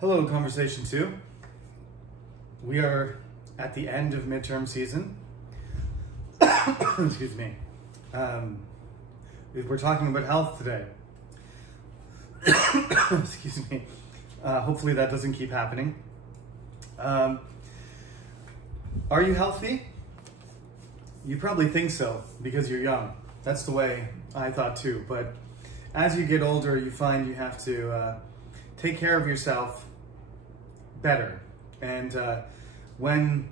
Hello, Conversation 2. We are at the end of midterm season. Excuse me. We're talking about health today. Excuse me. Hopefully that doesn't keep happening. Are you healthy? You probably think so because you're young. That's the way I thought too. But as you get older, you find you have to take care of yourself better. And when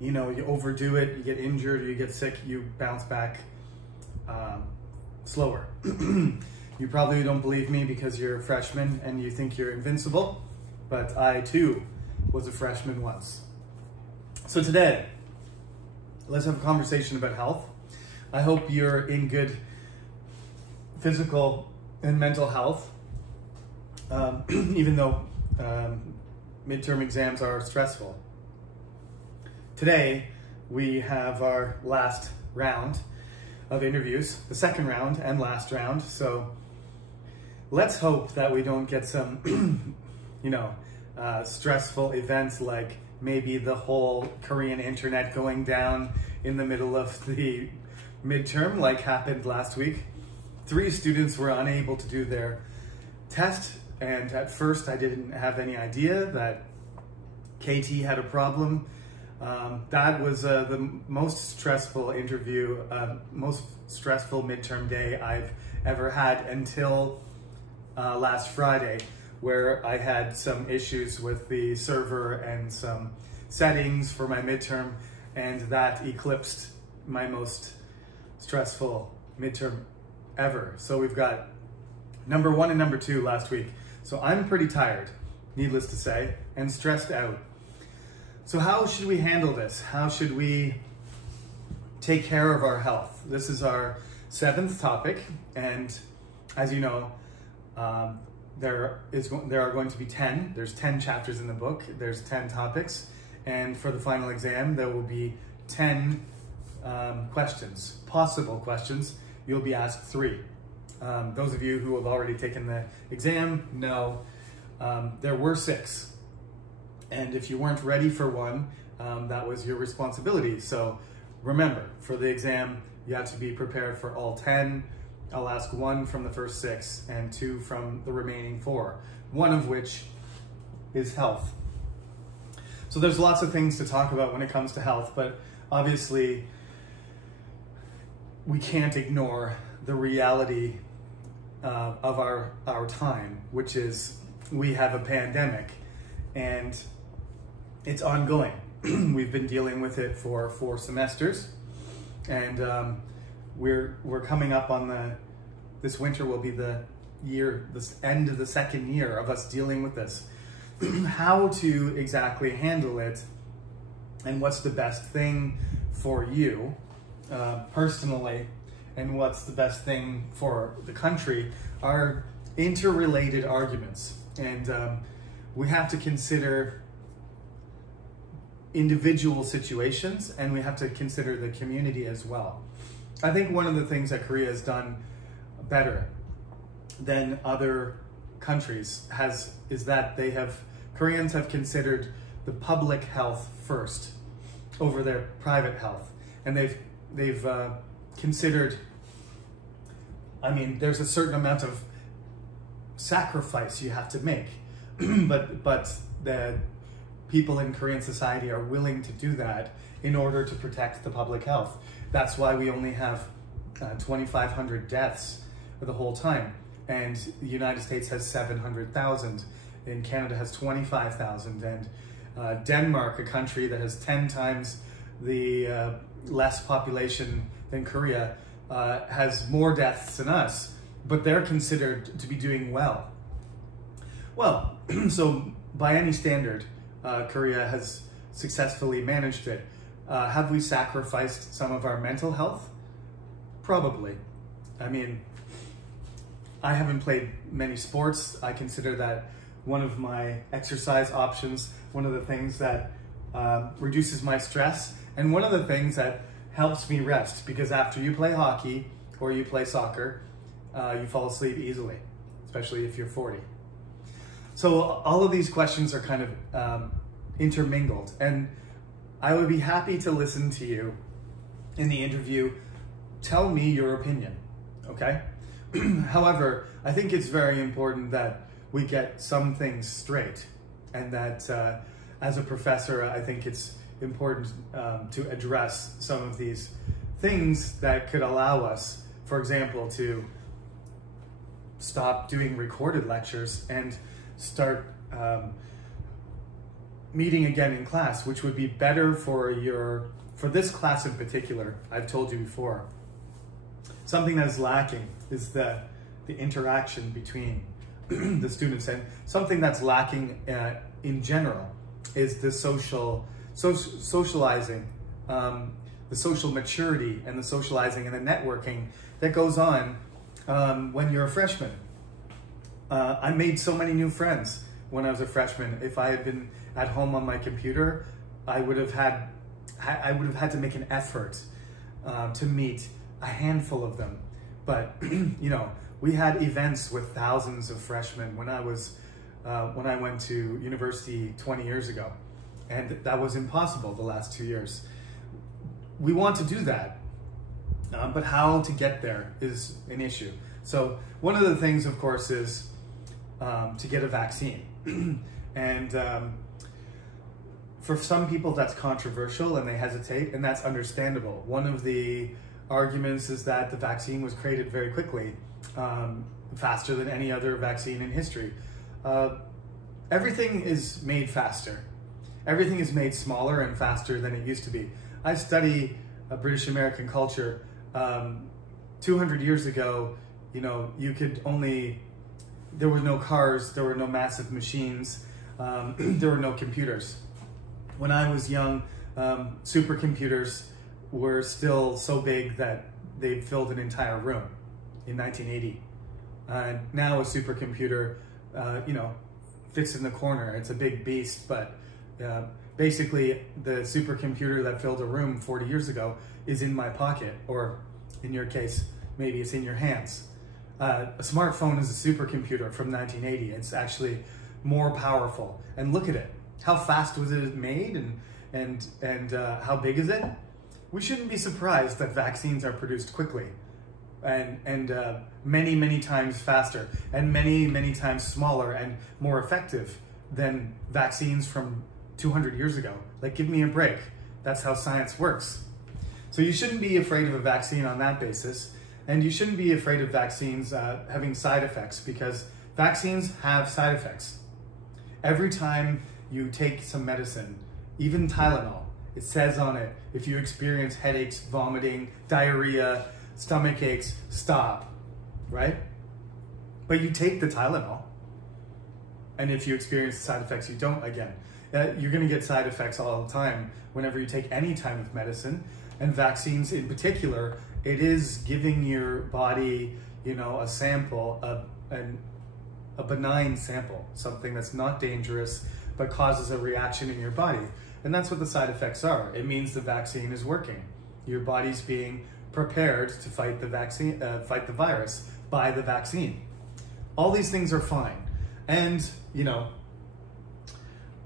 you overdo it, you get injured, you get sick, you bounce back slower. You probably don't believe me because you're a freshman and you think you're invincible, but I too was a freshman once. So today, let's have a conversation about health. I hope you're in good physical and mental health, even though midterm exams are stressful. Today, we have our last round of interviews, the second round and last round. So let's hope that we don't get some, stressful events like maybe the whole Korean internet going down in the middle of the midterm like happened last week. 3 students were unable to do their test, and at first I didn't have any idea that KT had a problem. That was the most stressful interview, most stressful midterm day I've ever had until last Friday, where I had some issues with the server and some settings for my midterm, and that eclipsed my most stressful midterm ever. So we've got number 1 and number 2 last week. So I'm pretty tired, needless to say, and stressed out. So how should we handle this? How should we take care of our health? This is our 7th topic, and as you know, there are going to be 10. There's 10 chapters in the book. There's 10 topics, and for the final exam, there will be 10 questions, possible questions. You'll be asked 3. Those of you who have already taken the exam know there were 6. And if you weren't ready for one, that was your responsibility. So remember, for the exam, you have to be prepared for all 10. I'll ask 1 from the first 6 and 2 from the remaining 4, one of which is health. So there's lots of things to talk about when it comes to health, but obviously we can't ignore the reality of our time, which is we have a pandemic and it's ongoing. We've been dealing with it for 4 semesters, and we're coming up on this winter will be the end of the second year of us dealing with this. How to exactly handle it and what's the best thing for you personally and what's the best thing for the country are interrelated arguments, and we have to consider individual situations, and we have to consider the community as well. I think one of the things that Korea has done better than other countries is that Koreans have considered the public health first over their private health, and they've considered, there's a certain amount of sacrifice you have to make, but the people in Korean society are willing to do that in order to protect the public health. That's why we only have 2,500 deaths the whole time, and the United States has 700,000, and Canada has 25,000, and Denmark, a country that has 10 times the less population than Korea, has more deaths than us, but they're considered to be doing well. Well, so by any standard, Korea has successfully managed it. Have we sacrificed some of our mental health? Probably. I haven't played many sports. I consider that one of my exercise options, one of the things that reduces my stress, and one of the things that helps me rest, because after you play hockey or you play soccer, you fall asleep easily, especially if you're 40. So all of these questions are kind of intermingled, and I would be happy to listen to you in the interview. Tell me your opinion, okay? However, I think it's very important that we get some things straight, and that as a professor, I think it's important to address some of these things that could allow us, for example, to stop doing recorded lectures and start meeting again in class, which would be better for this class in particular. I've told you before, something that is lacking is the interaction between the students, and something that's lacking in general is the socializing, the social maturity and the socializing and the networking that goes on when you're a freshman. I made so many new friends when I was a freshman. If I had been at home on my computer, I would have had to make an effort to meet a handful of them. But you know, we had events with thousands of freshmen when I went to university 20 years ago, and that was impossible the last 2 years. We want to do that, but how to get there is an issue. So one of the things, of course, is to get a vaccine. And for some people that's controversial and they hesitate, and that's understandable. One of the arguments is that the vaccine was created very quickly, faster than any other vaccine in history. Everything is made faster. Everything is made smaller and faster than it used to be. I study British American culture. 200 years ago, you know, there were no cars, there were no massive machines, there were no computers. When I was young, supercomputers were still so big that they filled an entire room in 1980. Now a supercomputer, you know, fits in the corner. It's a big beast, but basically the supercomputer that filled a room 40 years ago is in my pocket, or in your case, maybe it's in your hands. A smartphone is a supercomputer from 1980. It's actually more powerful. And look at it. How fast was it made, and how big is it? We shouldn't be surprised that vaccines are produced quickly, and many, many times faster, and many, many times smaller and more effective than vaccines from 200 years ago. Like, give me a break. That's how science works. So you shouldn't be afraid of a vaccine on that basis, and you shouldn't be afraid of vaccines having side effects, because vaccines have side effects. Every time you take some medicine, even Tylenol, it says on it, if you experience headaches, vomiting, diarrhea, stomach aches, stop, right? But you take the Tylenol, and if you experience side effects, you don't again. You're gonna get side effects all the time whenever you take any type of medicine, and vaccines in particular. It is giving your body, you know, a sample, a benign sample, something that's not dangerous, but causes a reaction in your body. And that's what the side effects are. It means the vaccine is working. Your body's being prepared to fight the vaccine, fight the virus by the vaccine. All these things are fine. And, you know,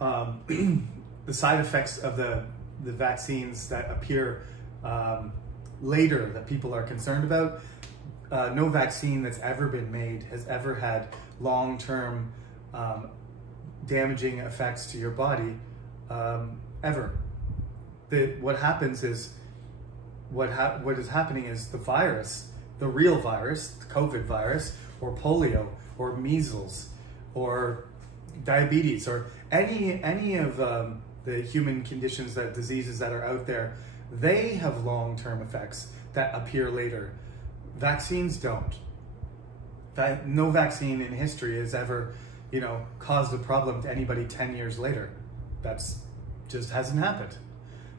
the side effects of the vaccines that appear later that people are concerned about, no vaccine that's ever been made has ever had long-term damaging effects to your body, ever. What happens is, what is happening is the virus, the real virus, the COVID virus, or polio, or measles, or diabetes, or any of the human conditions, diseases that are out there, they have long-term effects that appear later. Vaccines don't. No vaccine in history has ever, you know, caused a problem to anybody 10 years later. That's just hasn't happened.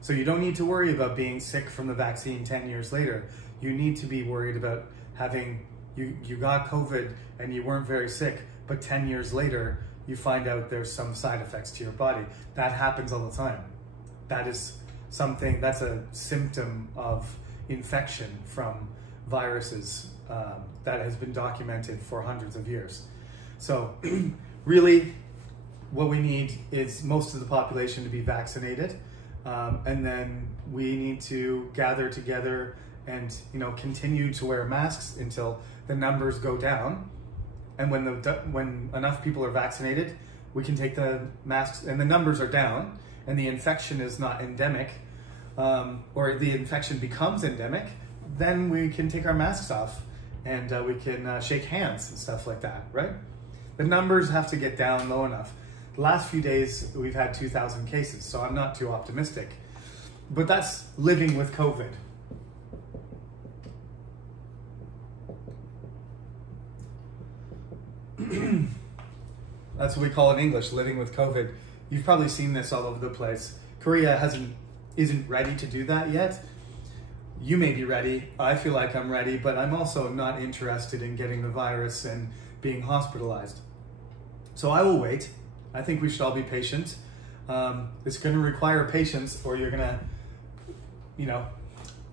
So you don't need to worry about being sick from the vaccine 10 years later. You need to be worried about having, you got COVID and you weren't very sick, but 10 years later, you find out there's some side effects to your body. That happens all the time. That is something, that's a symptom of infection from viruses that has been documented for hundreds of years. So really, what we need is most of the population to be vaccinated, and then we need to gather together and continue to wear masks until the numbers go down. And when enough people are vaccinated, we can take the masks and the numbers are down and the infection is not endemic, or the infection becomes endemic, then we can take our masks off and we can shake hands and stuff like that, right? The numbers have to get down low enough. The last few days, we've had 2,000 cases, so I'm not too optimistic. But that's living with COVID. That's what we call in English, living with COVID. You've probably seen this all over the place. Korea isn't ready to do that yet. You may be ready. I feel like I'm ready, but I'm also not interested in getting the virus and being hospitalized. So I will wait. I think we should all be patient. It's going to require patience, or you're going to,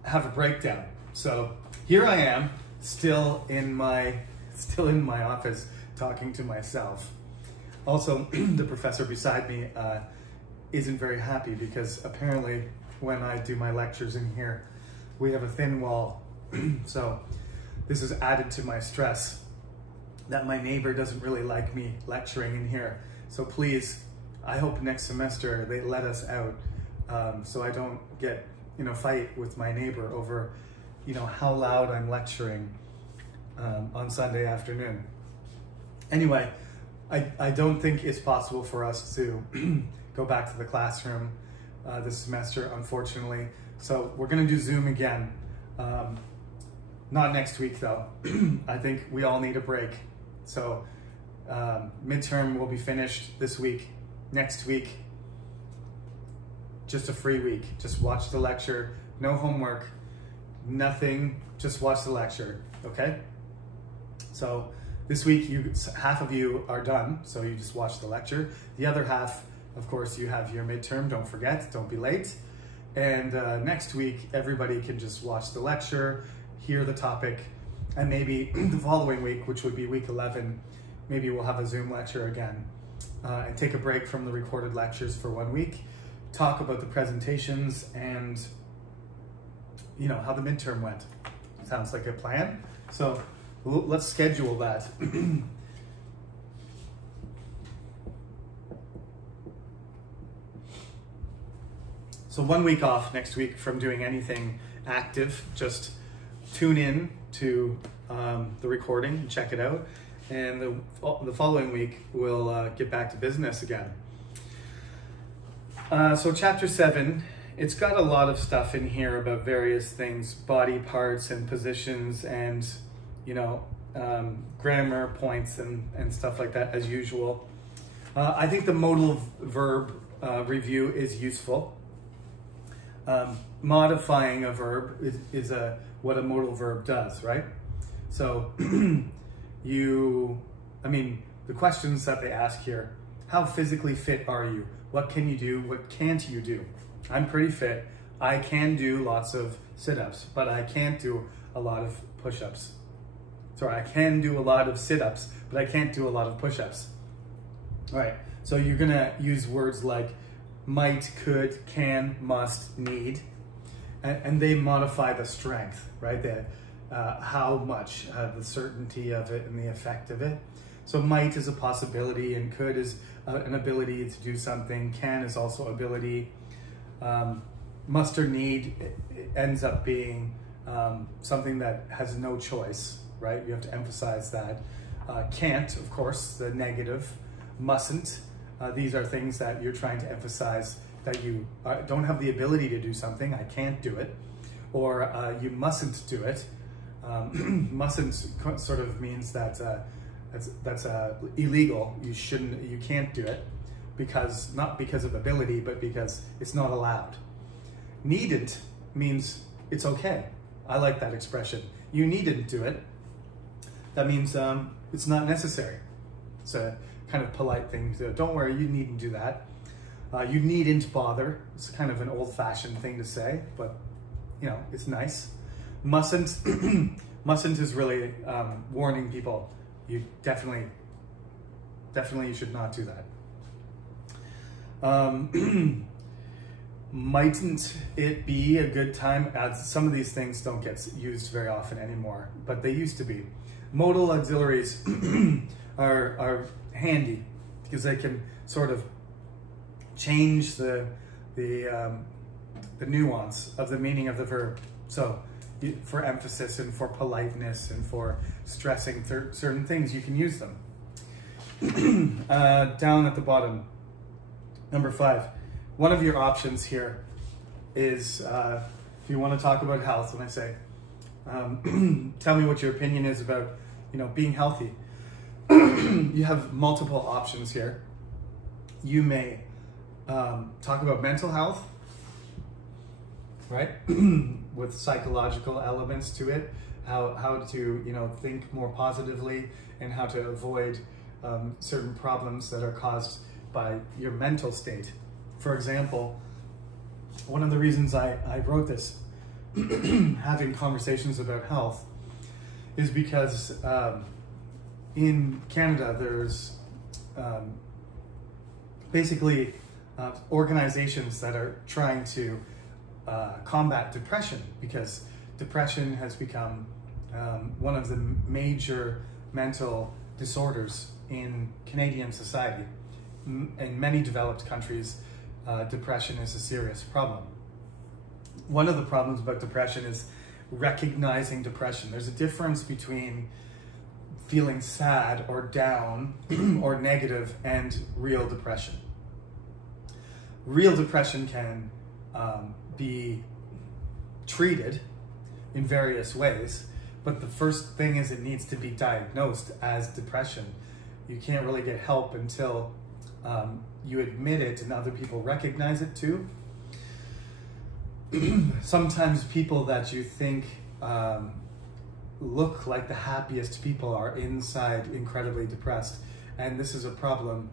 have a breakdown. So here I am, still in my office, talking to myself. Also, the professor beside me isn't very happy because apparently when I do my lectures in here, we have a thin wall. So this is added to my stress that my neighbor doesn't really like me lecturing in here. So please, I hope next semester they let us out so I don't get in a fight with my neighbor over how loud I'm lecturing on Sunday afternoon. Anyway, I don't think it's possible for us to go back to the classroom this semester, unfortunately. So we're gonna do Zoom again. Not next week though. I think we all need a break. So midterm will be finished this week. Next week, just a free week. Just watch the lecture, no homework, nothing, just watch the lecture, okay? So this week, half of you are done, so you just watch the lecture. The other half, of course, you have your midterm, don't forget, don't be late. And next week, everybody can just watch the lecture, hear the topic, and maybe the following week, which would be week 11, maybe we'll have a Zoom lecture again and take a break from the recorded lectures for 1 week, talk about the presentations and how the midterm went. Sounds like a plan. So let's schedule that. So 1 week off next week from doing anything active. Just tune in to the recording and check it out. And the following week, we'll get back to business again. So chapter 7, it's got a lot of stuff in here about various things, body parts and positions and, grammar points and stuff like that as usual. I think the modal verb review is useful. Modifying a verb is what a modal verb does, right? So the questions that they ask here, how physically fit are you? What can you do? What can't you do? I'm pretty fit. I can do lots of sit-ups, but I can't do a lot of push-ups. Sorry, I can do a lot of sit-ups, but I can't do a lot of push-ups. All right, so you're gonna use words like might, could, can, must, need, and they modify the strength, right? How much, the certainty of it and the effect of it. So might is a possibility and could is an ability to do something. Can is also ability. Must or need ends up being something that has no choice, right? You have to emphasize that. Can't, of course, the negative. Mustn't. These are things that you're trying to emphasize that you don't have the ability to do something. I can't do it. Or you mustn't do it. Mustn't sort of means that that's illegal. You can't do it not because of ability, but because it's not allowed. Needn't means it's okay. I like that expression. You needn't do it. That means it's not necessary. It's a kind of polite thing to, don't worry, you needn't do that. You needn't bother. It's kind of an old-fashioned thing to say, but it's nice. Mustn't, mustn't is really warning people. You definitely you should not do that. Mightn't it be a good time, as some of these things don't get used very often anymore, but they used to be. Modal auxiliaries are handy because they can sort of change the nuance of the meaning of the verb. So for emphasis and for politeness and for stressing certain things, you can use them. Down at the bottom, number 5. One of your options here is, if you want to talk about health, when I say, tell me what your opinion is about, being healthy. You have multiple options here. You may talk about mental health, right? With psychological elements to it, how to think more positively and how to avoid certain problems that are caused by your mental state. For example, one of the reasons I wrote this, having conversations about health, is because in Canada there's basically organizations that are trying to combat depression, because depression has become one of the major mental disorders in Canadian society. In many developed countries, depression is a serious problem. One of the problems about depression is recognizing depression. There's a difference between feeling sad or down or negative and real depression. Real depression can be treated in various ways, but the first thing is it needs to be diagnosed as depression. You can't really get help until you admit it and other people recognize it too. Sometimes people that you think look like the happiest people are inside incredibly depressed. And this is a problem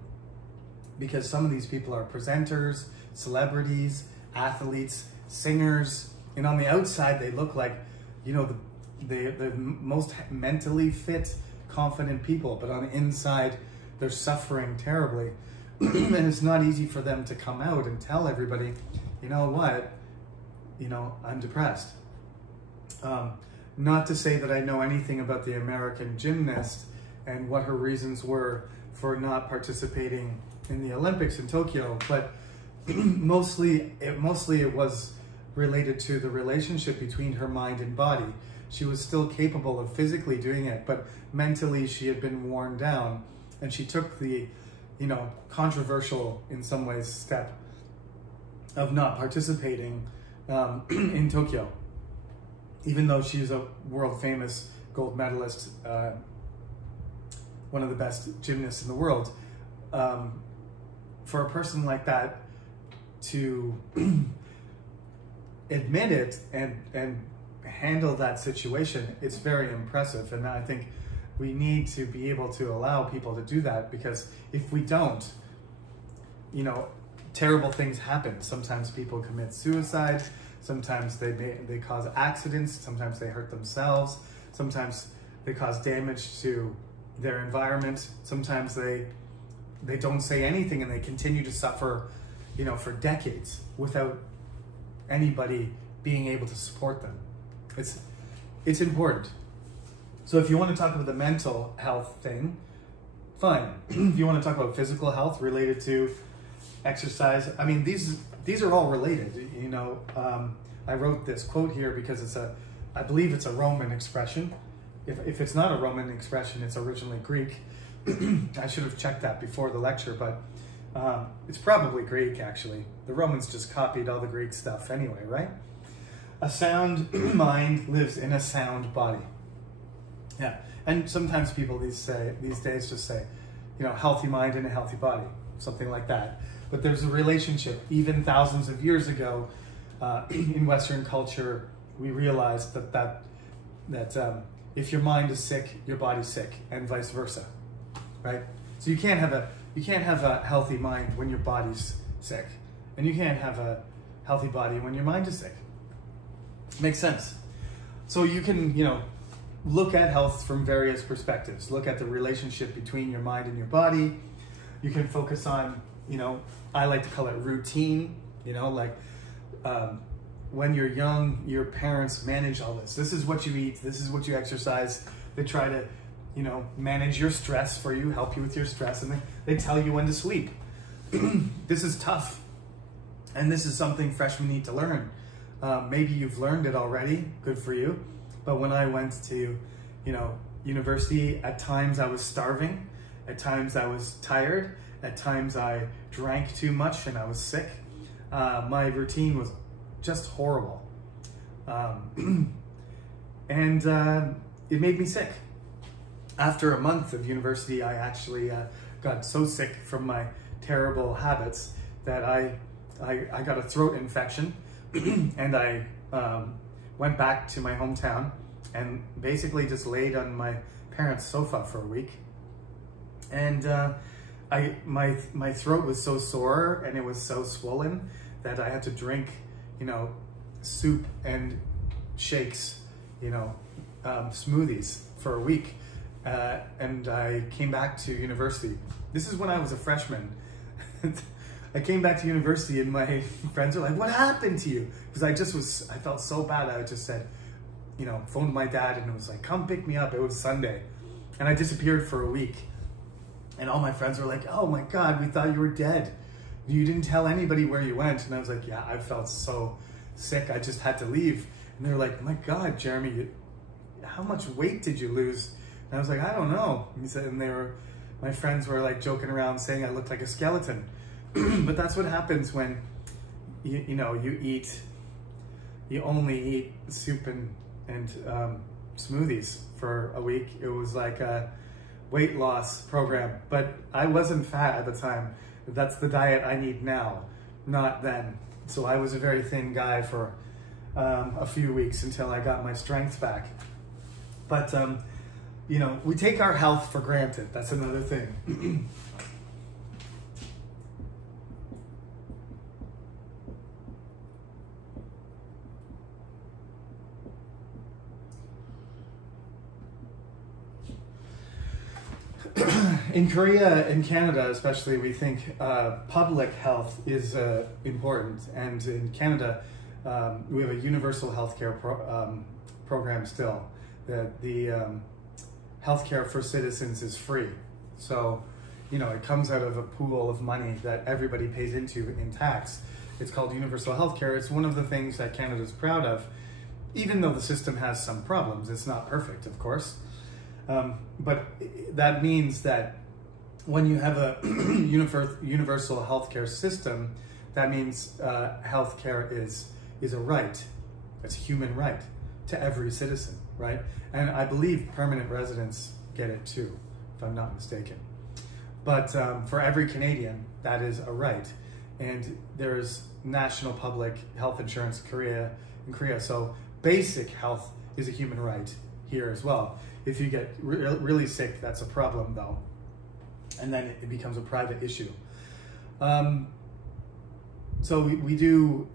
because some of these people are presenters, celebrities, athletes, singers, and on the outside they look like, the most mentally fit, confident people, but on the inside they're suffering terribly. And it's not easy for them to come out and tell everybody, you know what, I'm depressed. Not to say that I know anything about the American gymnast and what her reasons were for not participating in the Olympics in Tokyo, but mostly it was related to the relationship between her mind and body. She was still capable of physically doing it, but mentally she had been worn down, and she took the controversial in some ways step of not participating in Tokyo, even though she's a world famous gold medalist, one of the best gymnasts in the world. For a person like that to admit it and handle that situation, it's very impressive. And I think we need to be able to allow people to do that, because if we don't, terrible things happen. Sometimes people commit suicide, sometimes they cause accidents, sometimes they hurt themselves, sometimes they cause damage to their environment, sometimes they don't say anything and they continue to suffer, for decades without anybody being able to support them. It's important. So if you want to talk about the mental health thing, fine. If you want to talk about physical health related to exercise, I mean, these are all related. I wrote this quote here because I believe it's a Roman expression. If it's not a Roman expression, it's originally Greek. I should have checked that before the lecture, but it's probably Greek, actually. The Romans just copied all the Greek stuff anyway, right? A sound mind lives in a sound body. Yeah, and sometimes people these days just say, healthy mind in a healthy body, something like that. But there's a relationship. Even thousands of years ago, in Western culture, we realized that if your mind is sick, your body's sick, and vice versa, right? So you can't have a healthy mind when your body's sick, and you can't have a healthy body when your mind is sick. Makes sense. So you can, look at health from various perspectives. Look at the relationship between your mind and your body. You can focus on you know, I like to call it routine, you know, like when you're young, your parents manage all this. This is what you eat, this is what you exercise. They try to, you know, manage your stress for you, help you with your stress, and they tell you when to sleep. This is tough. And this is something freshmen need to learn. Maybe you've learned it already, good for you. But when I went to, you know, university, at times I was starving, at times I was tired, at times I drank too much and I was sick. My routine was just horrible. And it made me sick. After a month of university, I actually got so sick from my terrible habits that I got a throat infection and I went back to my hometown and basically just laid on my parents' sofa for a week. And my throat was so sore and it was so swollen that I had to drink, you know, soup and shakes, you know, smoothies for a week. And I came back to university. This is when I was a freshman. I came back to university and my friends were like, what happened to you? Because I felt so bad. I just said, you know, phoned my dad and it was like, come pick me up. It was Sunday. And I disappeared for a week. And all my friends were like, oh my God, we thought you were dead. You didn't tell anybody where you went. And I was like, yeah, I felt so sick. I just had to leave. And they were like, my God, Jeremy, how much weight did you lose? And I was like, I don't know. And my friends were like joking around saying I looked like a skeleton. But that's what happens when you only eat soup and smoothies for a week. It was like a weight loss program, but I wasn't fat at the time. That's the diet I need now, not then. So I was a very thin guy for a few weeks until I got my strength back. But you know, we take our health for granted. That's another thing. In Korea and Canada especially, we think public health is important. And in Canada, we have a universal healthcare program still. The healthcare for citizens is free. So, you know, it comes out of a pool of money that everybody pays into in tax. It's called universal healthcare. It's one of the things that Canada's proud of, even though the system has some problems. It's not perfect, of course. But that means that when you have a universal healthcare system, that means healthcare is a right. It's a human right to every citizen, right? And I believe permanent residents get it too, if I'm not mistaken. But for every Canadian, that is a right. And there's national public health insurance in Korea. So basic health is a human right here as well. If you get really sick, that's a problem though. And then it becomes a private issue. So we do,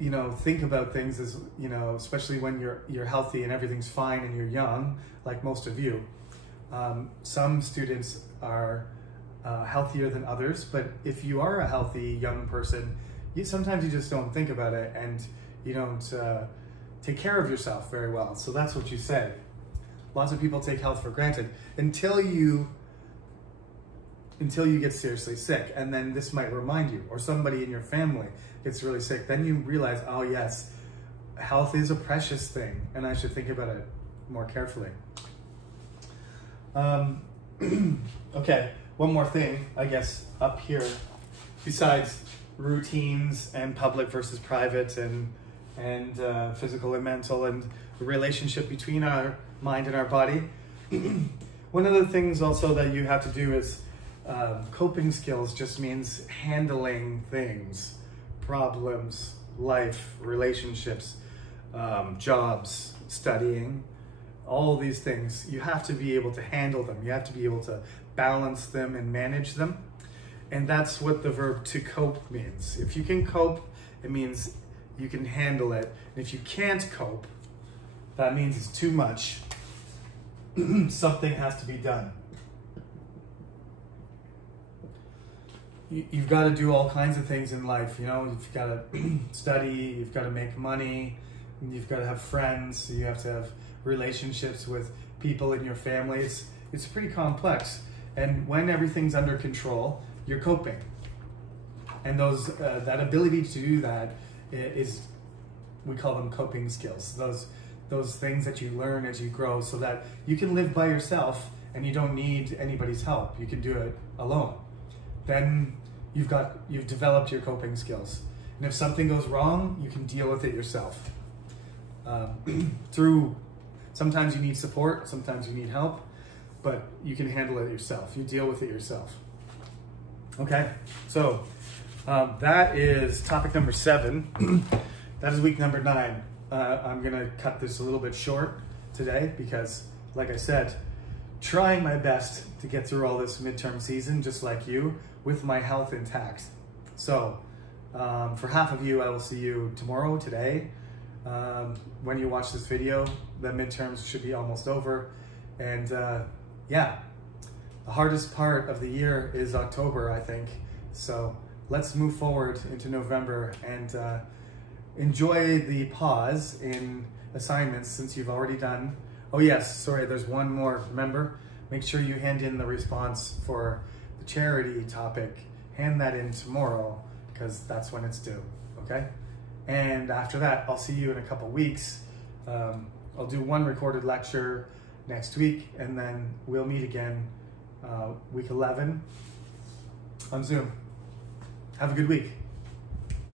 you know, think about things as, you know, especially when you're healthy and everything's fine and you're young, like most of you. Some students are healthier than others, but if you are a healthy young person, sometimes you just don't think about it and you don't take care of yourself very well. So that's what you say. Lots of people take health for granted until you get seriously sick, and then this might remind you, or somebody in your family gets really sick, then you realize, oh yes, health is a precious thing and I should think about it more carefully. Okay, one more thing, I guess, up here, besides routines and public versus private and physical and mental and the relationship between our mind and our body. One of the things also that you have to do is coping skills just means handling things, problems, life, relationships, jobs, studying, all of these things. You have to be able to handle them. You have to be able to balance them and manage them. And that's what the verb to cope means. If you can cope, it means you can handle it. And if you can't cope, that means it's too much. Something has to be done. you've got to do all kinds of things in life. You know, you've got to study, you've got to make money, you've got to have friends, you have to have relationships with people in your family. It's pretty complex. And when everything's under control, you're coping. And that ability to do that is, we call them coping skills. Those things that you learn as you grow, so that you can live by yourself and you don't need anybody's help. You can do it alone. Then you've developed your coping skills. And if something goes wrong, you can deal with it yourself. Sometimes you need support, sometimes you need help, but you can handle it yourself. You deal with it yourself. Okay, so that is topic number 7. That is week number 9. I'm gonna cut this a little bit short today because, like I said, trying my best to get through all this midterm season, just like you, with my health intact. So for half of you, I will see you tomorrow, today. When you watch this video, the midterms should be almost over. And yeah, the hardest part of the year is October, I think. So let's move forward into November and enjoy the pause in assignments since you've already done. Oh yes, sorry, there's one more. Remember, make sure you hand in the response for the charity topic. Hand that in tomorrow because that's when it's due, okay? And after that, I'll see you in a couple weeks. I'll do one recorded lecture next week, and then we'll meet again week 11 on Zoom. Have a good week.